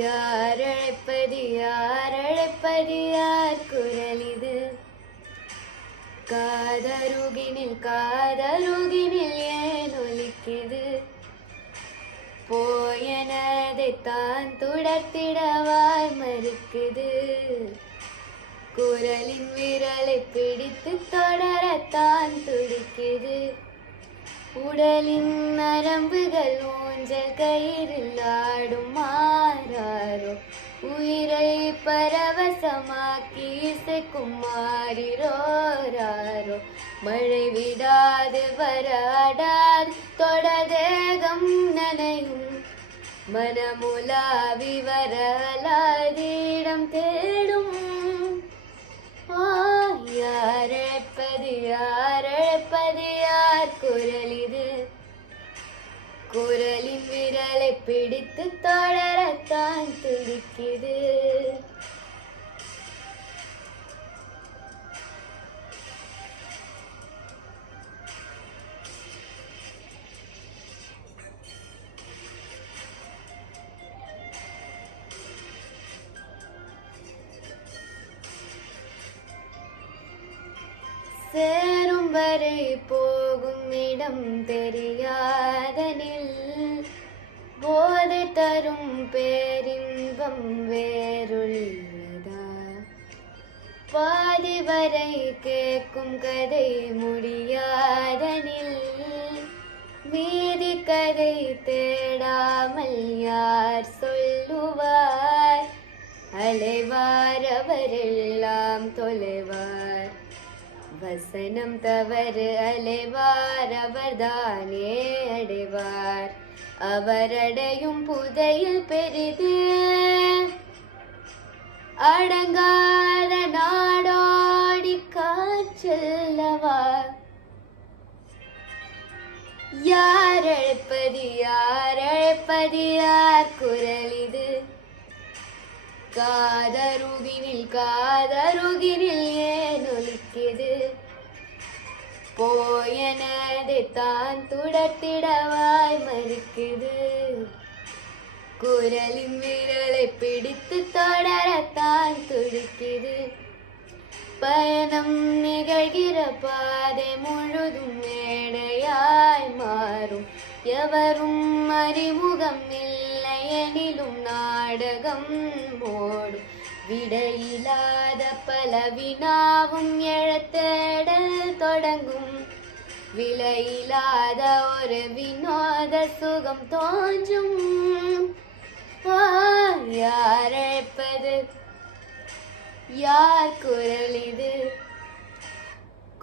யார் அழைப்பது யார் அழைப்பது யார் குரல் இது? காதருகினில் காதருகினில் ஏன் ஒலிக்குது? போயனதை தான் துடர்த்திடவாய் மறுக்குது. குரலின் விரலை பிடித்து தொடரத்தான் துடிக்குது. உடலின் நரம்புகள் ஊஞ்சல் கயிறில் ஆடும் மாறாரோ, உயிரை பரவசமாக்கி இசைக்கும் மாறிரோராரோ. மழை விடாது வராடாது தொடதேகம் நனையும், மனமுலாவி வரலாதிடம் தேடும். யார் அழைப்பது யார் அழைப்பது யார் குரல் இது? குரலின் விரலை பிடித்து தொடரத்தான் துடிக்குது. சேரும் வரை போகும் இடம் தெரியாதனில், போதை தரும் பேரின்பம் வேறுள்ளதா? பாதி வரை கேட்கும் கதை முடியாதனில், மீதி கதை தேடாமல் யார் சொல்லுவார்? அலைவார் அவரெல்லாம் தொலைவார், வசனம் தவறு அலைவார் அவர்தானே அடைவார். அவரடையும் புதையில் பெரிது, அடங்காத நாடோடி காற்றல்லவா? யார் அழைப்பது யார் அழைப்பது யார் குரல் இது? காதருகினில் காதருகினில் ஏன் ஒலிக்குது? போயனதை தான் துடர்த்திடவாய் மறுக்குது. குரலின் விரலை பிடித்து தொடரத்தான் துடிக்குது. பயணம் நிகழ்கிற பாதை முழுதும் மேடையாய் மாறும், எவரும் அறிமுகம் இல்லை எனிலும் நாடகம் ஓடும். விடையில்லாத பல வினாவும் எழத்தேடல் தொடங்கும், விலையில்லாத ஒரு வினோத சுகம் தோன்றும். யார் அழைப்பது யார் குரல் இது?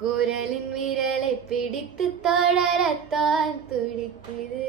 குரலின் விரலை பிடித்து தொடரத்தான் துடிக்குது.